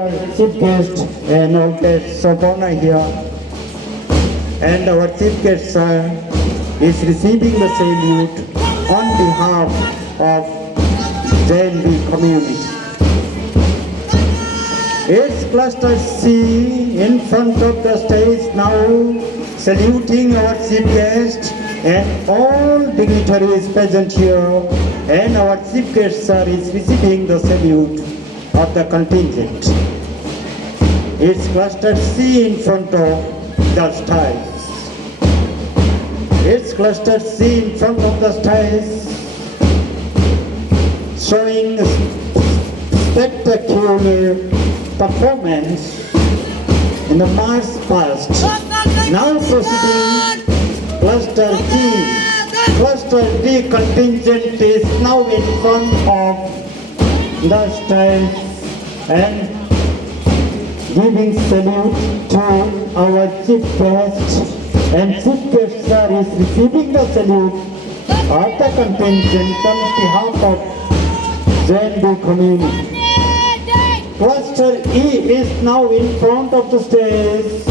Chief guest and all guests of honor here, and our chief guest sir is receiving the salute on behalf of JNB community. It's Cluster C in front of the stage now, saluting our chief guest and all dignitaries present here, and our chief guest sir is receiving the salute of the contingent. It's Cluster C in front of the stage. It's Cluster C in front of the stage, showing spectacular performance in the march past. Now proceeding, Cluster D. Cluster D contingent is now in front of the stage and giving salute to our chief guest, and chief guest sir is receiving the salute of the contingent on behalf of JNB community. Cluster E is now in front of the stage.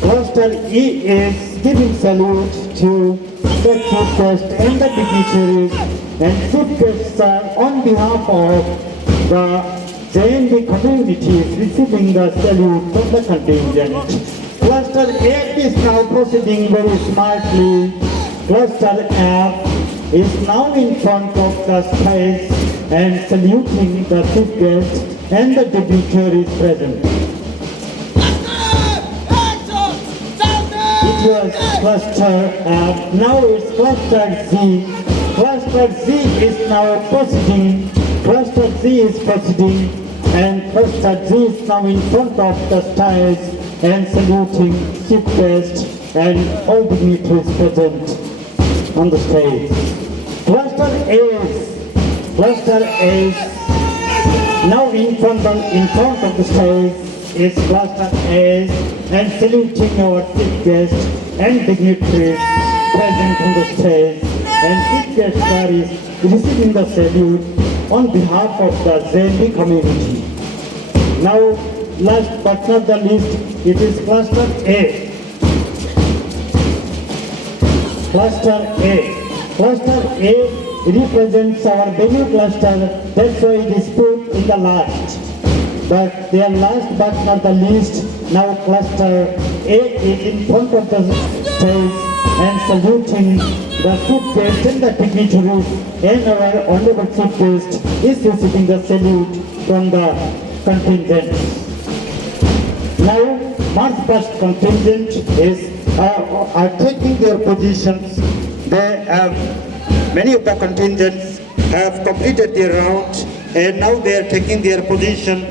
Cluster E is giving salute to the chief guest and the dignitaries, and chief guest sir on behalf of the JNB community is receiving the salute from the contingent. Cluster F is now proceeding very smartly. Cluster F is now in front of the stage and saluting the chief guest and the dignitaries present. It was Cluster F, now it's Cluster Z. Cluster Z is now proceeding. Cluster Z is proceeding, and Cluster Z is now in front of the stage and saluting chief guest and all dignitaries present on the stage. Cluster A now in front of the stage is Cluster A and saluting our chief guest and dignitaries present on the stage, and chief guest sir is receiving the salute on behalf of the JNB community. Now, last but not the least, it is Cluster A. Cluster A. Cluster A represents our venue cluster, that's why it is put in the last. But they are last but not the least, now Cluster A is in front of the stage and saluting the chief guest and the dignitaries, and our honorable chief guest is receiving the salute from the contingent. Now, march past contingent are taking their positions. They have, many of the contingents have completed their round, and now they are taking their position